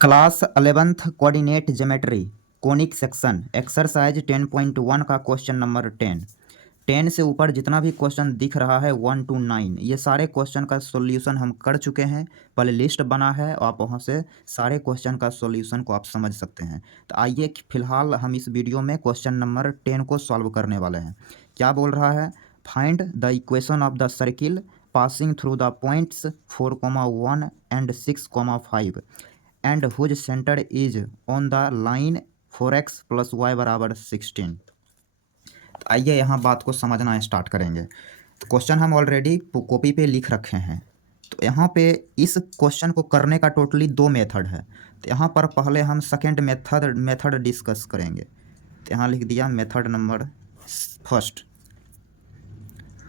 Class 11th coordinate geometry conic section exercise 10.1 का question number 10 से ऊपर जितना भी क्वेश्चन दिख रहा है 1 to 9 ये सारे क्वेश्चन का सॉल्यूशन हम कर चुके हैं। पहले लिस्ट बना है, आप वहाँ से सारे क्वेश्चन का सॉल्यूशन को आप समझ सकते हैं। तो आइए फिलहाल हम इस वीडियो में क्वेश्चन नंबर 10 को सॉल्व करने वाले हैं। क्या बोल रहा है? Find the equation of the circle passing through the points 4,1 and 6,5 and whose centre is on the line 4x + y = 16। तो आइए यहाँ बात को समझना स्टार्ट करेंगे। तो क्वेश्चन हम ऑलरेडी कॉपी पे लिख रखे हैं। तो यहाँ पे इस क्वेश्चन को करने का टोटली 2 मेथड है। तो यहाँ पर पहले हम सेकेंड मेथड डिस्कस करेंगे। तो यहाँ लिख दिया मेथड नंबर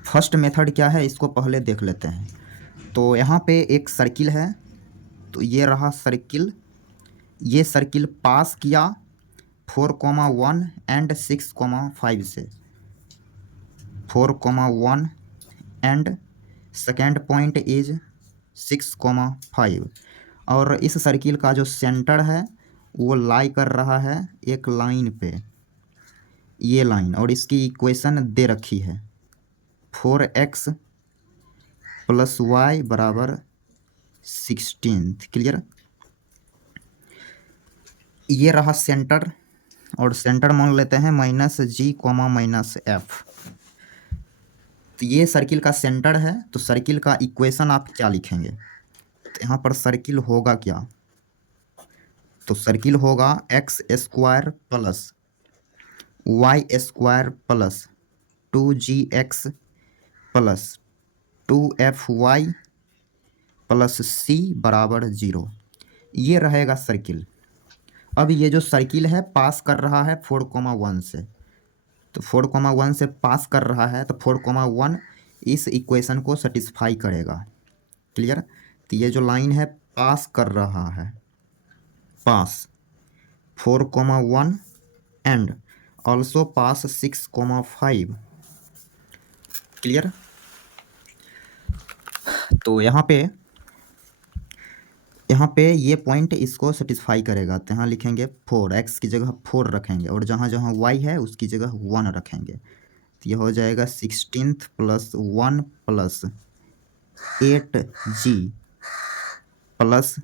फर्स्ट मेथड क्या है, इसको पहले देख लेते हैं। तो यहाँ पे एक सर्किल है, तो ये रहा सर्किल। ये सर्किल पास किया 4,1 एंड 6,5 से। 4,1 एंड सेकेंड पॉइंट इज 6,5 और इस सर्किल का जो सेंटर है वो लाई कर रहा है एक लाइन पे, ये लाइन, और इसकी इक्वेशन दे रखी है 4x + y = 16। क्लियर? ये रहा सेंटर, और सेंटर मान लेते हैं -g, -f। तो ये सर्किल का सेंटर है, तो सर्किल का इक्वेशन आप क्या लिखेंगे? तो यहाँ पर सर्किल होगा क्या? तो सर्किल होगा x² + y² + 2gx + 2fy + c = 0। ये रहेगा सर्किल। अब ये जो सर्किल है पास कर रहा है 4,1 से, तो 4,1 से पास कर रहा है, तो 4,1 इस इक्वेशन को सेटिस्फाई करेगा। क्लियर? तो ये जो लाइन है पास कर रहा है, पास 4,1 एंड ऑल्सो पास 6,5। क्लियर? तो यहाँ पे ये पॉइंट इसको सेटिस्फाई करेगा। तो यहाँ लिखेंगे 4, x की जगह 4 रखेंगे, और जहाँ जहाँ y है उसकी जगह 1 रखेंगे। तो ये हो जाएगा 16 + 1 + 8g +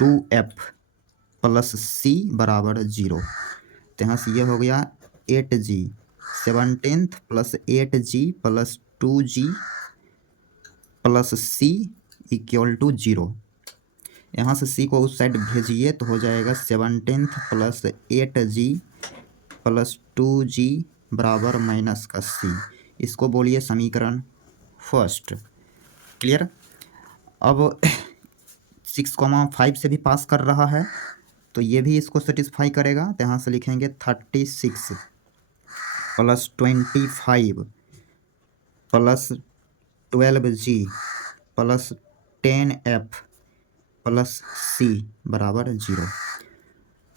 2f + c = 0। तो यहाँ से ये हो गया 8g, 17 + 8g + 2g + c = 0। यहाँ से c को उस साइड भेजिए तो हो जाएगा 17 + 8g + 2g = -c। इसको बोलिए समीकरण फर्स्ट। क्लियर? अब 6,5 से भी पास कर रहा है, तो ये भी इसको सेटिस्फाई करेगा। तो यहाँ से लिखेंगे 36 + 25 + 12g + 10f + c = 0।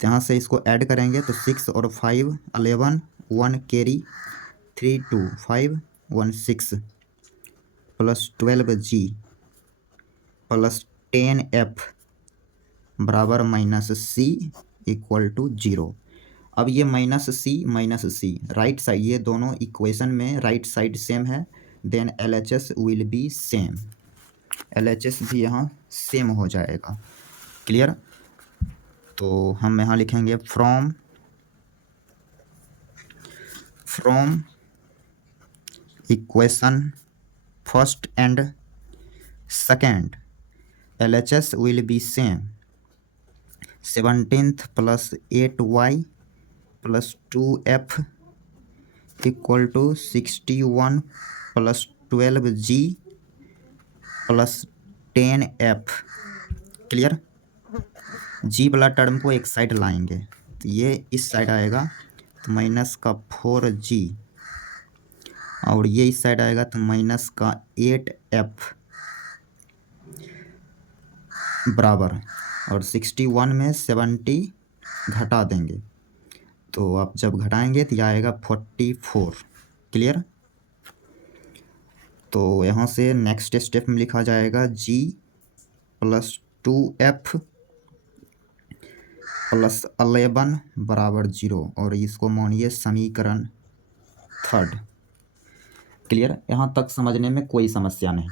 तो यहाँ से इसको ऐड करेंगे तो 6 और 5 11, 1 कैरी, 3 2 5 1 6 + 12g + 10f = -c = 0। अब ये -c राइट साइड, ये दोनों इक्वेशन में राइट साइड सेम है, then LHS will be same. LHS भी यहाँ सेम हो जाएगा। क्लियर? तो हम यहाँ लिखेंगे from equation first and second LHS will be same. 17 + 8y + 2f = 61 + 12g + 10f। Clear? जी वाला टर्म को एक साइड लाएंगे, तो ये इस साइड आएगा तो -4g, और ये इस साइड आएगा तो -8f बराबर, और 61 में 70 घटा देंगे, तो आप जब घटाएंगे तो यह आएगा 44। क्लियर? तो यहाँ से नेक्स्ट स्टेप में लिखा जाएगा g प्लस 2f प्लस 11 बराबर 0, और इसको मानिए समीकरण थर्ड। क्लियर? यहाँ तक समझने में कोई समस्या नहीं।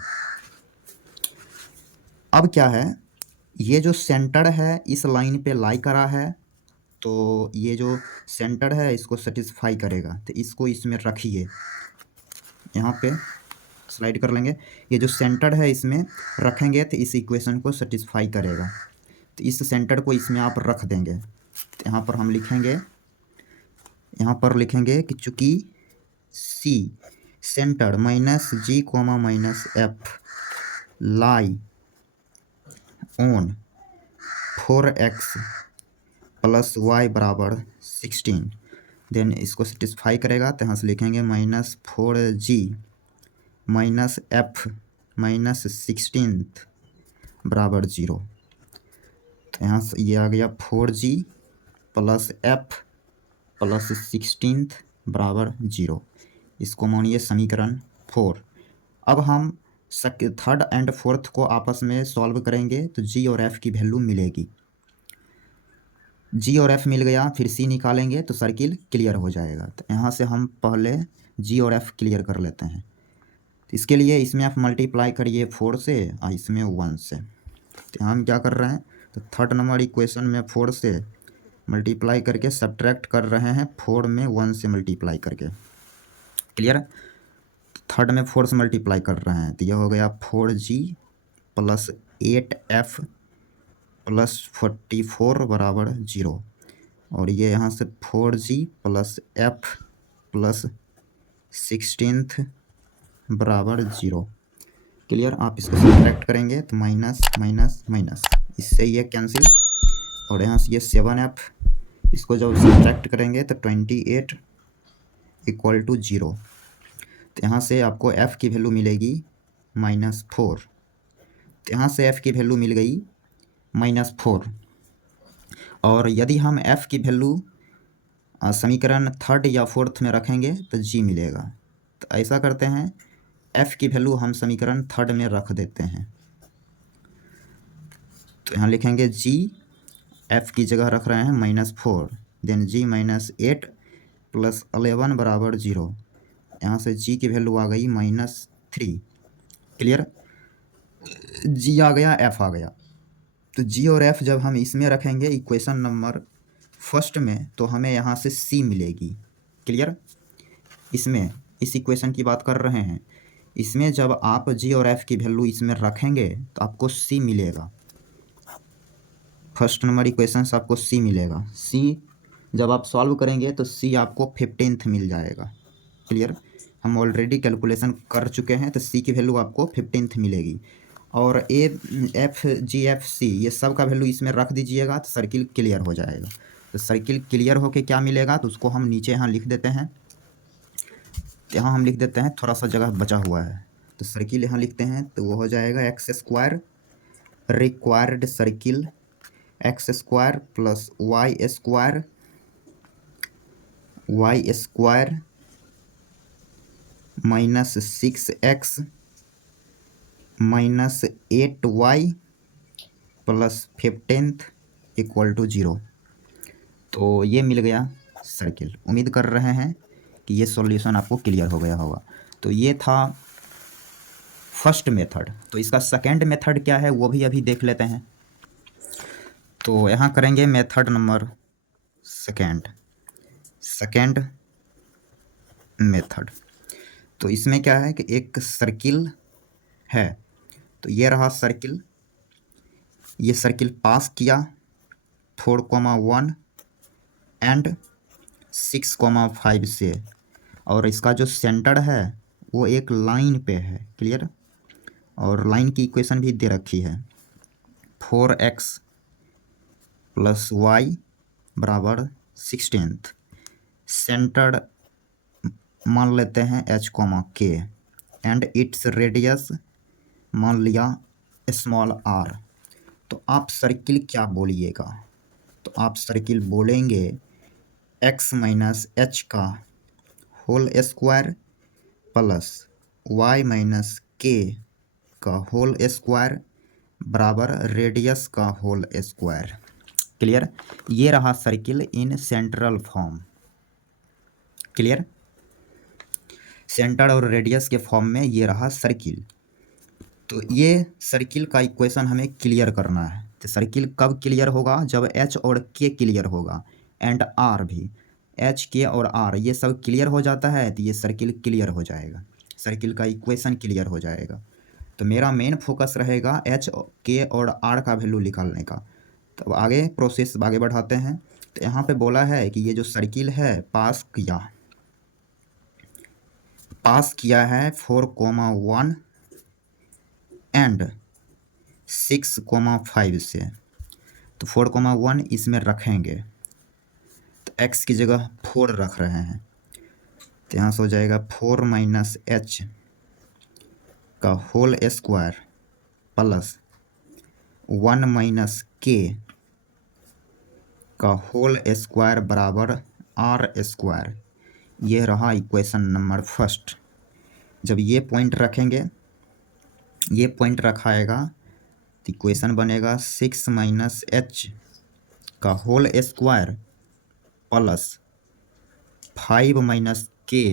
अब क्या है, ये जो सेंटर है इस लाइन पे लाई करा है, तो ये जो सेंटर है इसको सेटिस्फाई करेगा, तो इसको इसमें रखिए, यहाँ पे स्लाइड कर लेंगे। ये जो सेंटर है इसमें रखेंगे तो इस इक्वेशन को सेटिस्फाई करेगा, तो इस सेंटर को इसमें आप रख देंगे। तो यहाँ पर हम लिखेंगे, यहाँ पर लिखेंगे कि चूँकि C centre minus G comma minus F lie on 4x plus y बराबर 16, देन इसको सेटिस्फाई करेगा, तो यहाँ से लिखेंगे -4g माइनस एफ माइनस 16 बराबर 0। तो यहाँ से ये आ गया 4g प्लस एफ प्लस 16 बराबर 0, इसको मानिए समीकरण 4। अब हम थर्ड एंड फोर्थ को आपस में सॉल्व करेंगे, तो जी और एफ की वैल्यू मिलेगी। जी और एफ मिल गया, फिर सी निकालेंगे तो सर्किल क्लियर हो जाएगा। तो यहाँ से हम पहले जी और एफ क्लियर कर लेते हैं। तो इसके लिए इसमें आप मल्टीप्लाई करिए 4 से और इसमें 1 से। तो हम क्या कर रहे हैं, तो थर्ड नंबर इक्वेशन में 4 से मल्टीप्लाई करके सब्ट्रैक्ट कर रहे हैं 4 में 1 से मल्टीप्लाई करके। क्लियर? थर्ड में 4 से मल्टीप्लाई कर रहे हैं, तो यह हो गया 4g प्लस 8f प्लस 44 बराबर 0, और ये यहाँ से 4g प्लस f प्लस 16 बराबर 0। क्लियर? आप इसको सब्ट्रैक्ट करेंगे तो माइनस माइनस माइनस, इससे ये कैंसिल, और यहाँ से ये 7f, इसको जब सब्ट्रैक्ट करेंगे तो 28 इक्वल टू 0। तो यहाँ से आपको f की वैल्यू मिलेगी -4, तो यहाँ से f की वैल्यू मिल गई -4, और यदि हम f की वैल्यू समीकरण थर्ड या फोर्थ में रखेंगे तो g मिलेगा। तो ऐसा करते हैं, f की वैल्यू हम समीकरण थर्ड में रख देते हैं। तो यहाँ लिखेंगे g, f की जगह रख रहे हैं -4, देन g -8 प्लस 11 बराबर 0, यहाँ से g की वैल्यू आ गई -3। क्लियर? g आ गया, f आ गया। तो g और f जब हम इसमें रखेंगे इक्वेशन नंबर फर्स्ट में, तो हमें यहाँ से c मिलेगी। क्लियर? इसमें इस इक्वेशन की बात कर रहे हैं, इसमें जब आप g और f की वैल्यू इसमें रखेंगे तो आपको c मिलेगा। फर्स्ट नंबर इक्वेशन से आपको c मिलेगा। c जब आप सॉल्व करेंगे तो c आपको 15th मिल जाएगा। क्लियर? हम ऑलरेडी कैलकुलेशन कर चुके हैं, तो c की वैल्यू आपको 15th मिलेगी, और A F G F C ये सब का वैल्यू इसमें रख दीजिएगा तो सर्किल क्लियर हो जाएगा। तो सर्किल क्लियर होके क्या मिलेगा, तो उसको हम नीचे यहाँ लिख देते हैं। यहाँ हम लिख देते हैं, थोड़ा सा जगह बचा हुआ है, तो सर्किल यहाँ लिखते हैं, तो वो हो जाएगा x² required circle x² plus y² minus 6x minus 8y plus 15th equal to 0। तो ये मिल गया सर्किल। उम्मीद कर रहे हैं कि ये सॉल्यूशन आपको क्लियर हो गया होगा। तो ये था फर्स्ट मेथड। तो इसका सेकेंड मेथड क्या है वो भी अभी देख लेते हैं। तो यहाँ करेंगे मेथड नंबर सेकेंड मेथड। तो इसमें क्या है कि एक सर्किल है, तो ये रहा सर्किल, ये सर्किल पास किया 4,1 एंड 6,5 से, और इसका जो सेंटर है वो एक लाइन पे है। क्लियर? और लाइन की इक्वेशन भी दे रखी है 4x प्लस वाई बराबर 16th। सेंटर मान लेते हैं h, एंड इट्स रेडियस मान लिया स्मॉल r। तो आप सर्किल क्या बोलिएगा, तो आप सर्किल बोलेंगे x माइनस एच का whole square plus y minus k का होल स्क्वायर बराबर रेडियस का होल स्क्वायर। क्लियर। ये रहा circle in central form. Clear. Centre और रेडियस के फॉर्म में ये रहा सर्किल। तो ये सर्किल का इक्वेशन हमें क्लियर करना है। तो सर्किल कब क्लियर होगा? जब एच और के क्लियर होगा एंड आर भी। एच के और आर ये सब क्लियर हो जाता है तो ये सर्किल क्लियर हो जाएगा, सर्किल का इक्वेशन क्लियर हो जाएगा। तो मेरा मेन फोकस रहेगा एच के और आर का वैल्यू निकालने का। तो आगे प्रोसेस आगे बढ़ाते हैं। तो यहाँ पे बोला है कि ये जो सर्किल है पास किया है 4,1 एंड 6,5 से। तो 4,1 इसमें रखेंगे तो x की जगह 4 रख रहे हैं। तो यहाँ से हो जाएगा 4 माइनस एच का whole square plus 1 minus k का होल स्क्वायर बराबर आर स्क्वायर। ये रहा इक्वेशन नंबर फर्स्ट। जब ये पॉइंट रखेंगे, ये पॉइंट रखाएगा तो इक्वेशन बनेगा 6 माइनस एच का whole square plus 5 minus k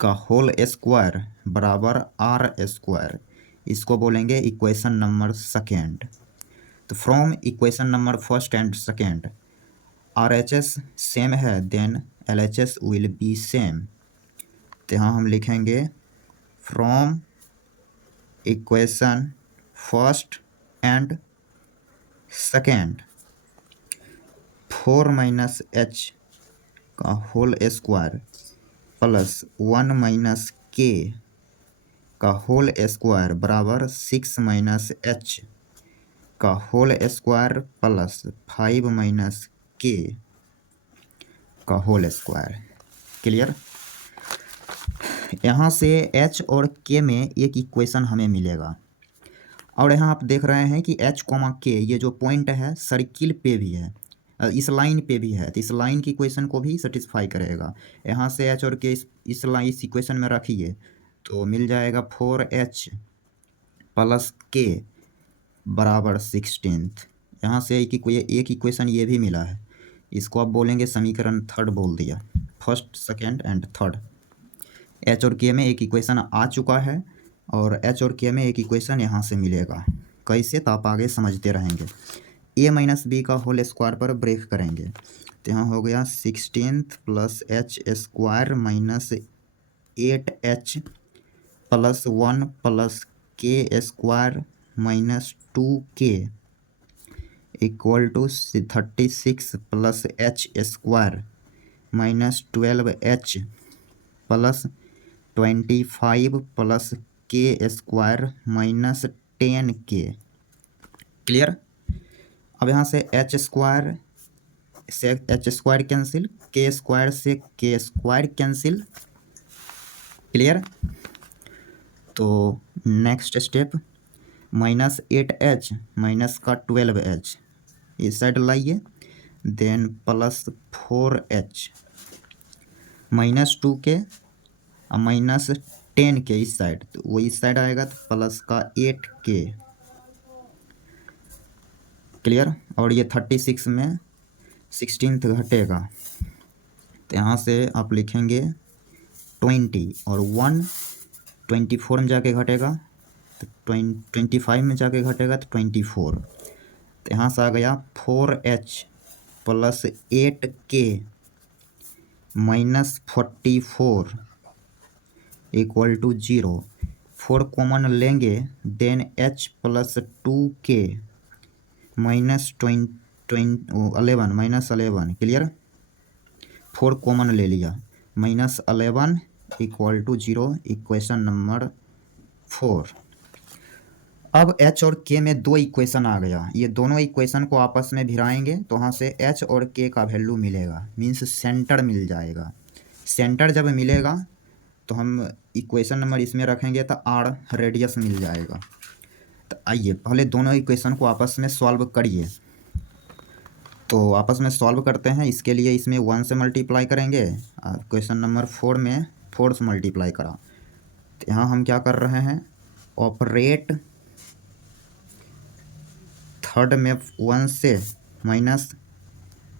का होल स्क्वायर बराबर आर स्क्वायर। इसको बोलेंगे इक्वेशन नंबर सेकेंड। तो from equation number first and second R H S same है then L H S will be same. तो यहाँ हम लिखेंगे from equation first and second 4 minus H का whole square plus 1 minus k का whole square बराबर 6 minus H का whole square plus 5 minus k का होल स्क्वायर। क्लियर। यहाँ से h और k में एक इक्वेशन हमें मिलेगा। और यहाँ आप देख रहे हैं कि h, k ये जो पॉइंट है सर्किल पे भी है, इस लाइन पे भी है, तो इस लाइन की इक्वेशन को भी सेटिस्फाई करेगा। यहाँ से h और k इस इक्वेशन में रखिए तो मिल जाएगा 4h प्लस k बराबर 16। यहाँ से एक इक्वेशन ये भी मिला है, इसको आप बोलेंगे समीकरण थर्ड बोल दिया, first second and third. H और के में एक इक्वेशन आ चुका है और एच और के में एक इक्वेशन यहाँ से मिलेगा। कैसे? तो आप आगे समझते रहेंगे। ए माइनस बी का होल स्क्वायर पर ब्रेक करेंगे तो यहाँ हो गया 16 plus h square minus 8h plus 1 plus k square minus 2k equal to 36 plus h square minus 12h plus 25 plus k square minus 10k। Clear. अब यहाँ से एच स्क्वायर से h square cancel, k square से k square cancel. Clear. तो next step minus 8h minus का 12h इस side लाइए, then plus 4h minus 2k और माइनस 10k इस साइड, तो वो इस साइड आएगा तो प्लस का 8k। क्लियर। और ये 36 में 16 घटेगा तो यहाँ से आप लिखेंगे 20 और 1 24 में जाके घटेगा तो 25 में जाके घटेगा तो 24। तो यहाँ से आ गया 4h plus 8k minus 44 equal to 0। 4 common लेंगे then h plus 2k minus 11 minus 11। Clear. 4 common ले लिया, minus 11 equal to 0, equation number 4। अब h और k में दो इक्वेशन आ गया, ये दोनों इक्वेशन को आपस में भिड़ाएंगे तो वहाँ से h और k का वैल्यू मिलेगा, मीन्स सेंटर मिल जाएगा। सेंटर जब मिलेगा तो हम इक्वेशन नंबर इसमें रखेंगे तो r रेडियस मिल जाएगा। तो आइए पहले दोनों इक्वेशन को आपस में सॉल्व करिए। तो आपस में सॉल्व करते हैं। इसके लिए इसमें 1 से मल्टीप्लाई करेंगे, क्वेश्चन नंबर 4 में 4 से मल्टीप्लाई करा। तो यहाँ हम क्या कर रहे हैं, ऑपरेट थर्ड में 1 से माइनस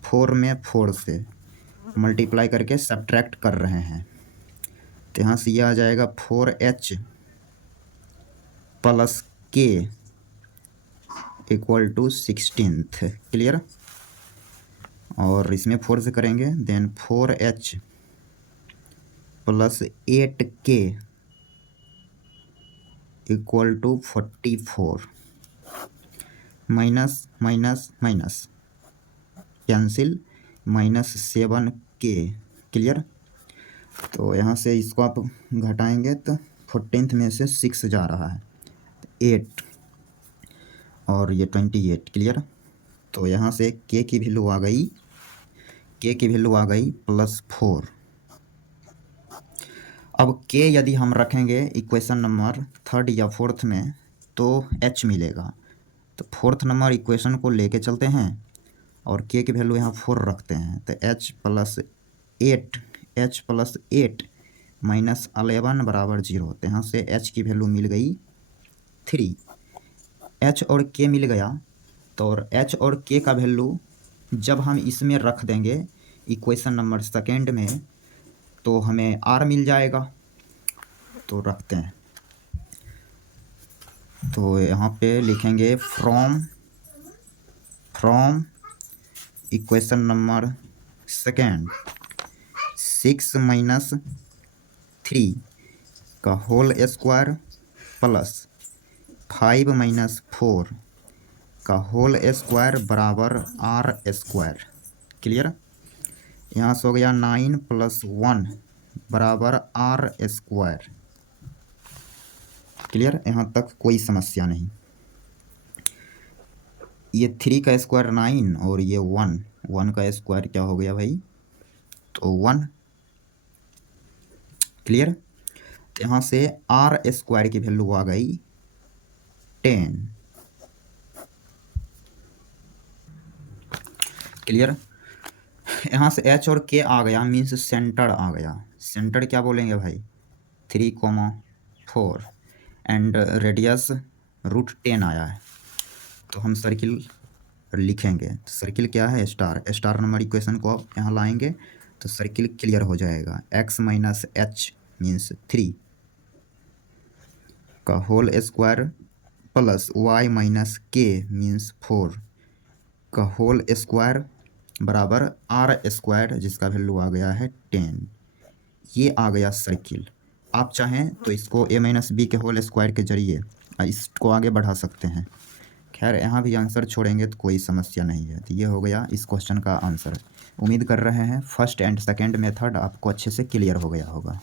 4 में 4 से मल्टीप्लाई करके सब्ट्रैक्ट कर रहे हैं, तो यहाँ से ये आ जाएगा 4h plus k equal to 16th। Clear. और इसमें 4 से करेंगे, then 4h plus 8k equal to 44 minus minus minus cancel -7k। Clear. तो यहाँ से इसको आप घटाएंगे तो 14th में से 6 जा रहा है, 8 और ये 28। क्लियर। तो यहाँ से k की वैल्यू आ गई, k की वैल्यू आ गई +4। अब k यदि हम रखेंगे इक्वेशन नंबर 3rd या 4th में तो h मिलेगा। तो 4th नंबर इक्वेशन को लेके चलते हैं और k की वैल्यू यहाँ 4 रखते हैं, तो h + 8 माइनस 11 बराबर 0। तो यहाँ से h की वैल्यू मिल गई 3। h और k मिल गया, तो और h और k का वैल्यू जब हम इसमें रख देंगे इक्वेशन नंबर 2nd में तो हमें r मिल जाएगा। तो रखते हैं, तो यहाँ पे लिखेंगे फ्रॉम इक्वेशन नंबर 2nd 6 - 3 का होल स्क्वायर प्लस 5 - 4 का होल स्क्वायर बराबर r²। क्लियर। यहाँ से हो गया 9 + 1 बराबर r²। क्लियर। यहाँ तक कोई समस्या नहीं। ये 3 का स्क्वायर 9 और ये 1 का स्क्वायर क्या हो गया भाई, तो 1। क्लियर। तो यहाँ से r² की वैल्यू आ गई 10। क्लियर। यहाँ से h और k आ गया, मीन्स सेंटर आ गया। सेंटर क्या बोलेंगे भाई, 3,4 एंड रेडियस √10 आया है, तो हम सर्किल लिखेंगे। तो सर्किल क्या है, स्टार नंबर इक्वेशन को आप यहाँ लाएंगे तो सर्किल क्लियर हो जाएगा। x - h मीन्स 3 का whole square plus y - k means 4 का होल स्क्वायर बराबर r² जिसका वैल्यू आ गया है 10। ये आ गया सर्किल। आप चाहें तो इसको a - b के होल स्क्वायर के जरिए इसको आगे बढ़ा सकते हैं। खैर यहाँ भी आंसर छोड़ेंगे तो कोई समस्या नहीं है। तो ये हो गया इस क्वेश्चन का आंसर। उम्मीद कर रहे हैं फर्स्ट एंड सेकंड मेथड आपको अच्छे से क्लियर हो गया होगा।